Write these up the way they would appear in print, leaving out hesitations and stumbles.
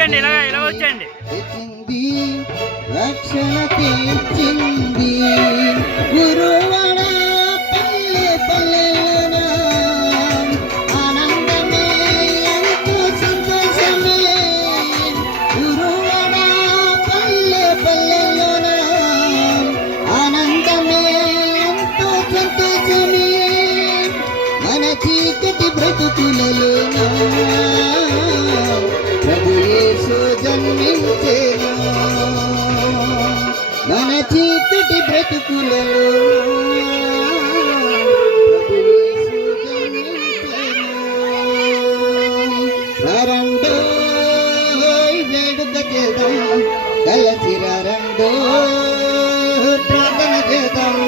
వచ్చండి, ఇలా వచ్చండి. రక్షణ తీర్చింది గురువాడ పల్లె పల్లెలోన ఆనందమే ఎంతో సంతోషమే. గురువాడ పల్లె పల్లెలోన ఆనందమే ఎంతో సంతోషమే. మన చీకటి బ్రతుకులలోన ప్రభు యేసు జన్మించెను. మన చీకటి బ్రతుకులలో ప్రభు యేసు జన్మించెను. రండో వేడుక చేద్దాం, కలిసి రండో ప్రార్థన చేద్దాం.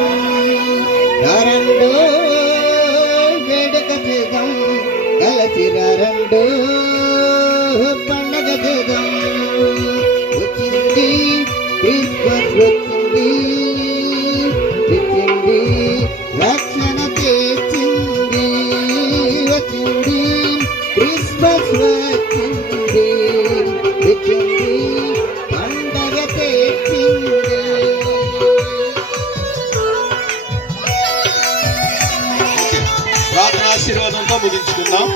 రండో వేడుక చేద్దాం, కలిసి రండో పండగ చేద్దాం. వచ్చింది క్రిస్మస్, వచ్చింది తెచ్చింది రక్షణ తెచ్చింది. వచ్చింది క్రిస్మస్, వచ్చింది తెచ్చింది పండగ తెచ్చింది. ప్రార్థన ఆశీర్వాదంతో ముగించుకుందాం.